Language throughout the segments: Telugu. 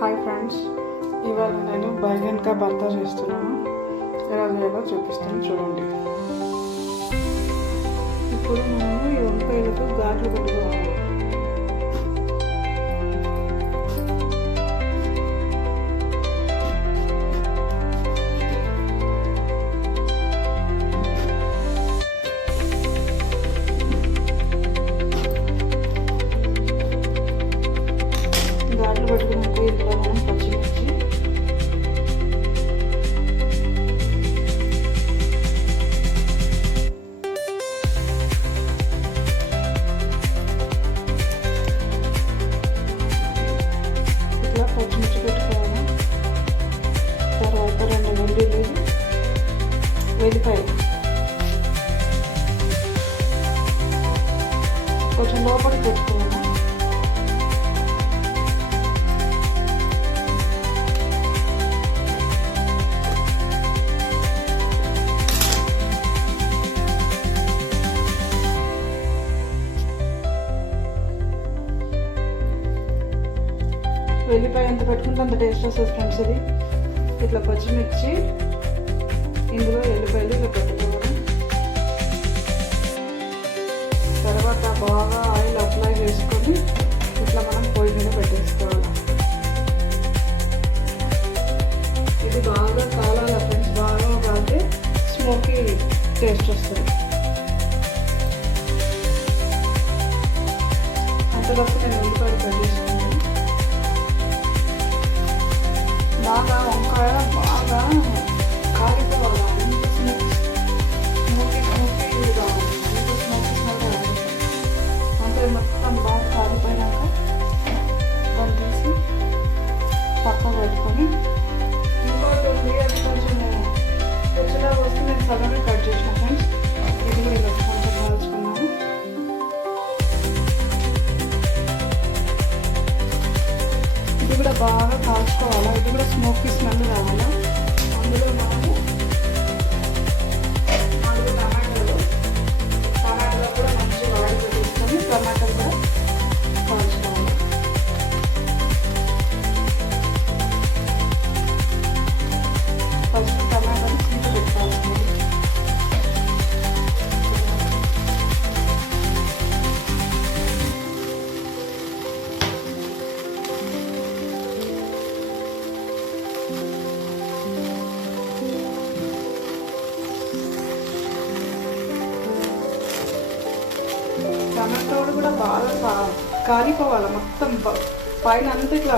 హాయ్ ఫ్రెండ్స్, ఇవాళ నేను బైగన్ కా భర్తా చేస్తున్నాను. ఎలా చేయాలో చూపిస్తాను, చూడండి. ఇప్పుడు మనము ఈ వంకాయలకు ఘాట్లు పెట్టుకోవాలి. ఘాట్లు పెట్టుకున్నాక ఇంట్లో మనం పచ్చిమిర్చి, ఇట్లా పచ్చిమిర్చి పెట్టుకోవాలి. తర్వాత 2 వెల్లుల్లి, వెల్లిపాయలు కొంచెం లోపలికి పెట్టుకోవాలి. వెల్లిపాయ ఎంత పెట్టుకుంటే అంత టేస్ట్ వస్తుంది ఫ్రెండ్స్. ఇది ఇట్లా పచ్చిమిర్చి, ఇందులో వెల్లిపాయలు ఇట్లా పెట్టుకోవాలి. తర్వాత బాగా ఆయిల్ అప్లై చేసుకొని ఇట్లా మనం పొయ్యి మీద పెట్టేసుకోవాలి. ఇది బాగా కాలాలి ఫ్రెండ్స్, బాగా కాలితే స్మోకీ టేస్ట్ వస్తుంది. అంతలోపు నేను ఉల్లిపాయలు పెట్టేసుకున్నాను. బాగా వంకాయ బాగా కాలిపోవాలి, స్మోకీ ఇది కావాలి, స్మోకీ స్మెల్ రావాలి. వంకాయ మొత్తం బాగా కాలిపోయినాక దాన్ని తీసి పక్కన పెట్టుకొని, ఇంకోటి ఉంది, అది కొంచెం తెచ్చలా వస్తే నేను సగమే కట్ చేసిన ఫ్రెండ్స్. ఇది కూడా ఇలా కొంచెం కాల్చుకున్నాను. ఇది కూడా బాగా కాల్చుకోవాలా, ఇది కూడా స్మోకీ స్మెల్ రావాలా. అందులో మనము 4 టమాటాలు కూడా మంచి ఆయిల్ పెట్టేసుకొని టమాటాలు కూడా కాల్చుకోవాలి. ఫస్ట్ టమాటాలు తీసి పెట్టుకోవాలి. టమాటోలు కూడా బాగా కాలిపోవాలి మొత్తం, పైన అంతా ఇట్లా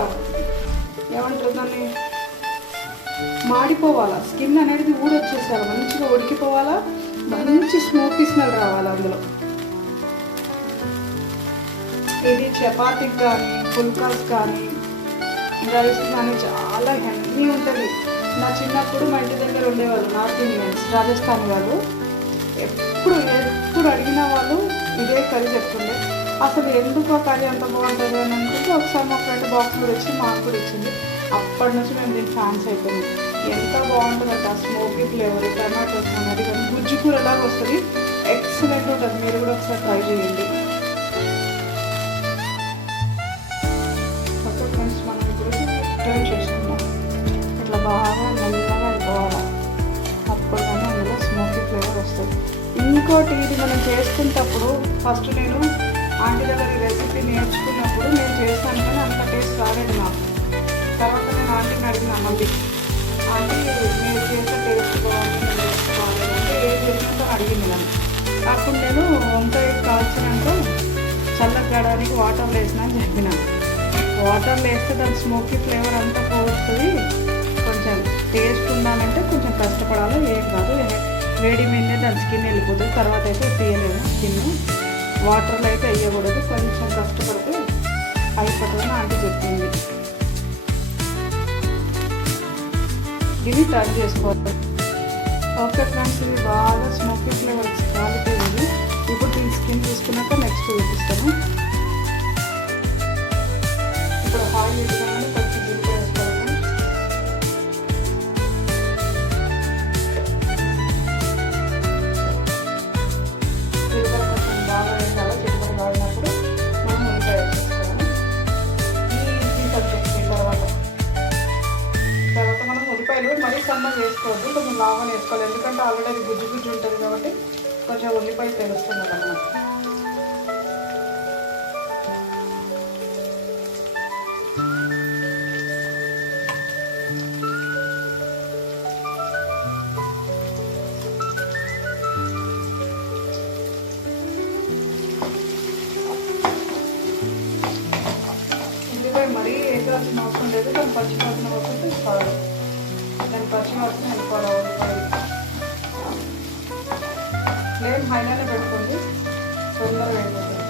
ఏమంటారు దాన్ని, మాడిపోవాలా. స్కిన్ అనేది ఊడొచ్చేసారు, మంచిగా ఉడికిపోవాలా, మంచి స్మోకీ స్మెల్ రావాలి అందులో. ఇది చపాతీకి కానీ పుల్కాస్ కానీ రైస్ కానీ చాలా హెల్దీ ఉంటుంది. నా చిన్నప్పుడు మా ఇంటి దగ్గర ఉండేవాళ్ళు నార్త్ ఇండియన్స్, రాజస్థాన్ వాళ్ళు. ఎప్పుడు అడిగిన వాళ్ళు ఇదే కర్రీ చెప్తుండే. అసలు ఎందుకు ఆ కర్రీ అంత బాగుంటుంది అని అనుకుంటే ఒకసారి మా ఫ్రెండ్ బాక్స్ కూడా వచ్చి మాకు కూడా ఇచ్చింది. అప్పటి నుంచి మేము దీనికి ఫ్యాన్స్ అయిపోయింది. ఎంత బాగుంటుందంటే ఆ స్మోకీ ఫ్లేవర్, టమాటోస్ అనేది కానీ గుజ్జు కూర ఎలాగ వస్తుంది, ఎక్సలెంట్ ఉంటుంది. మీరు కూడా ఒకసారి ట్రై చేయండి. ఓకే ఫ్రెండ్స్, మనం ఇప్పుడు టర్న్ చేసుకుందాం. ఇట్లా బాగా నల్లగా అయిపోవాలి, అప్పుడు కానీ అందులో స్మోకీ ఫ్లేవర్ వస్తుంది. ఇంకోటి, ఇది మనం చేసుకునేటప్పుడు ఫస్ట్ నేను ఆంటీ దగ్గర ఈ రెసిపీ నేర్చుకున్నప్పుడు నేను చేస్తాను, కానీ అంత టేస్ట్ రాలేదు నాకు. తర్వాత నేను ఆంటీని అడిగిన, మళ్ళీ ఆంటీ మీరు చేసే టేస్ట్ బాగుంది, నేను చేసుకోవాలి అంటే ఏం చేసినాక అడిగింది నన్ను. అప్పుడు నేను వంకాయ కాల్చినాక చల్లగడానికి వాటర్లో వేసిన అని చెప్పినాను. వాటర్లో వేస్తే దాని స్మోకీ ఫ్లేవర్ అంతా పోతుంది. కొంచెం టేస్ట్ ఉండాలంటే కొంచెం కష్టపడాలి, ఏం కాదు. వేడి మీద దాని స్కిన్ వెళ్ళిపోతుంది, తర్వాత అయితే తీయలేదు స్కిన్. వాటర్లో అయితే వేయకూడదు, కొంచెం కష్టపడితే అయిపోతుందని ఆంటీ చెప్పింది. ఇది టర్న్ చేసుకోవాలి. ఓకే ఫ్రెండ్స్, ఇది బాగా స్మోకీ ఫ్లేవర్ కాలిపోయింది. ఇప్పుడు దీని స్కిన్ తీసుకున్నాక నెక్స్ట్ చూపిస్తాను. ఇప్పుడు ఆయిల్ వేసుకున్నాను, కొంచెం జీలకర్ర వేసుకోవాలి. వేసుకోవద్దు, కొంచెం లాగా వేసుకోవాలి. ఎందుకంటే ఆల్రెడీ అది గుజ్జు గుజ్జు ఉంటుంది కాబట్టి కొంచెం ఉల్లిపాయ తెలుస్తుంది అన్నమాట. మరీ వేయాల్సిన అవసరం లేదు, దాని పచ్చివాసన వస్తుంది చాలు. దాని పచ్చివాసన వెళ్ళిపోవాలి. ఫ్లేమ్ హైలోనే పెట్టుకోండి, తొందరగా అయిపోతుంది.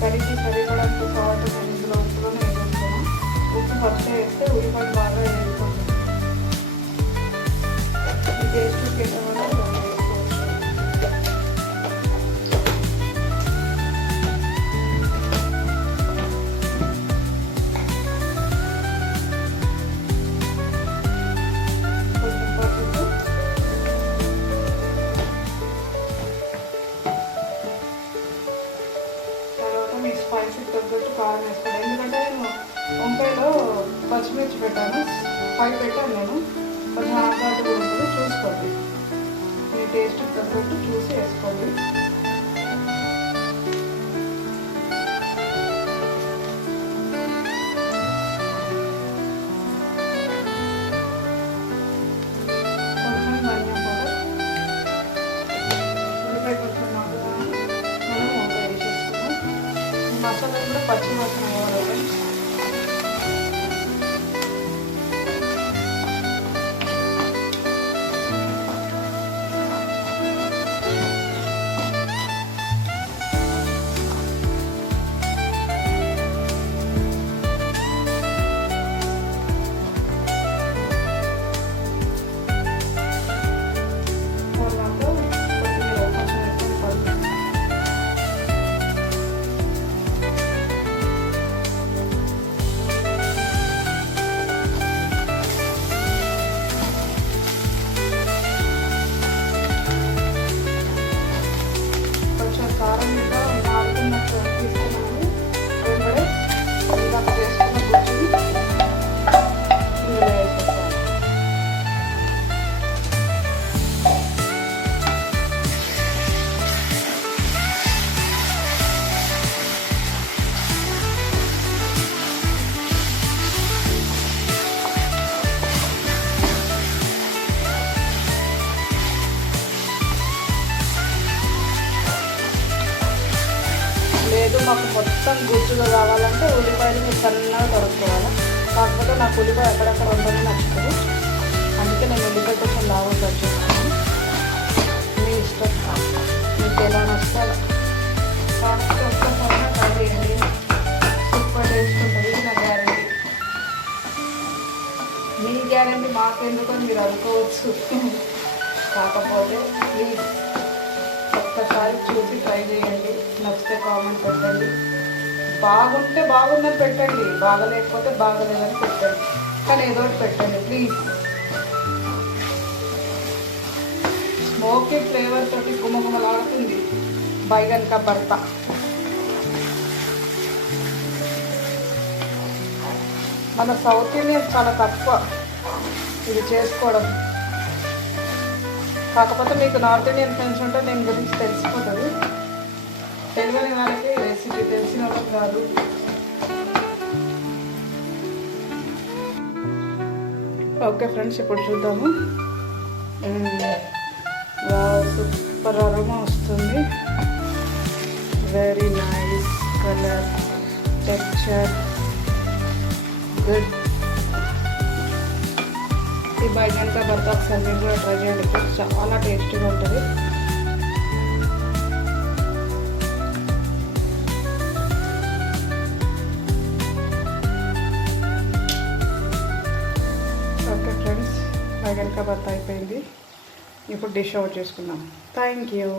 కర్రీకి సరిపడంత సాల్ట్ నేను ఇందులో ఉప్పులోనే వేసేస్తాను. ఉప్పు ఫస్ట్ వేస్తే ఉల్లిపాయ బాగా వేసుకోండి. ఈ టేస్ట్ వేసుకోవచ్చు. కొంచెం పసుపు, మీ స్పైసీకి తగ్గట్టు కారం వేసుకోండి. ఎందుకంటే నేను వంకాయలో పచ్చిమిర్చి పెట్టాను, 5 పెట్టాను నేను. కొంచెం ఆకాటు ఉంటుంది, చూసుకోండి. మీ టేస్ట్కి తగ్గట్టు చూసి వేసుకోండి. కొంచెం ధనియా పౌడర్, ఉల్లిపాయ కొంచెం మగ్గుగా మనం వంకాయ వేసేసుకున్నాం. మసాలా కూడా పచ్చివాసన అవ్వాలి. లేదు మాకు మొత్తం గుజ్జుగా కావాలంటే ఉల్లిపాయలు మీరు సన్నగా దొరుకుకోవాలి. కాకపోతే నాకు ఉల్లిపాయ ఎక్కడెక్కడ ఉందని నచ్చుతుంది, అందుకే నేను ఉల్లిపాయ కొంచెం లాగా కట్ చేస్తాను. మీ ఇష్టం, మీకు ఎలా నచ్చాలో కాబట్టి ఒక్కసారి ట్రై చేయండి. సూపర్ టేస్ట్ ఉంటుంది, నా గ్యారెంటీ. మీ గ్యారెంటీ మాకెందుకని మీరు అనుకోవచ్చు. కాకపోతే ప్లీజ్ ఒక్కసారి చూసి ట్రై చేయండి. నచ్చితే కామెంట్ పెట్టండి. బాగుంటే బాగుందని పెట్టండి, బాగలేకపోతే బాగలేదని పెట్టండి, కానీ ఏదో ఒకటి పెట్టండి ప్లీజ్. స్మోకీ ఫ్లేవర్ తోటి గుమగుమలాడుతుంది బైగన్ కా భర్త. మన సౌత్ ఇండియన్ చాలా తక్కువ ఇది చేసుకోవడం. కాకపోతే మీకు నార్త్ ఇండియన్ ఫ్రెండ్స్ ఉంటే దీని గురించి తెలిసిపోతుంది. తెలియని వాళ్ళకి రెసిపీ తెలిసిన వాళ్ళకి కాదు. ఓకే ఫ్రెండ్స్, ఇప్పుడు చూద్దాము. సూపర్ అరోమా వస్తుంది. Very nice colour, texture good. ఈ బైగన్ కా భర్త ఒకసారి మీరు కూడా ట్రై చేయండి, చాలా టేస్టీగా ఉంటుంది. ఓకే ఫ్రెండ్స్, బైగన్ కా భర్త అయిపోయింది. ఇప్పుడు డిష్ అవుట్ చేసుకుందాం. Thank you.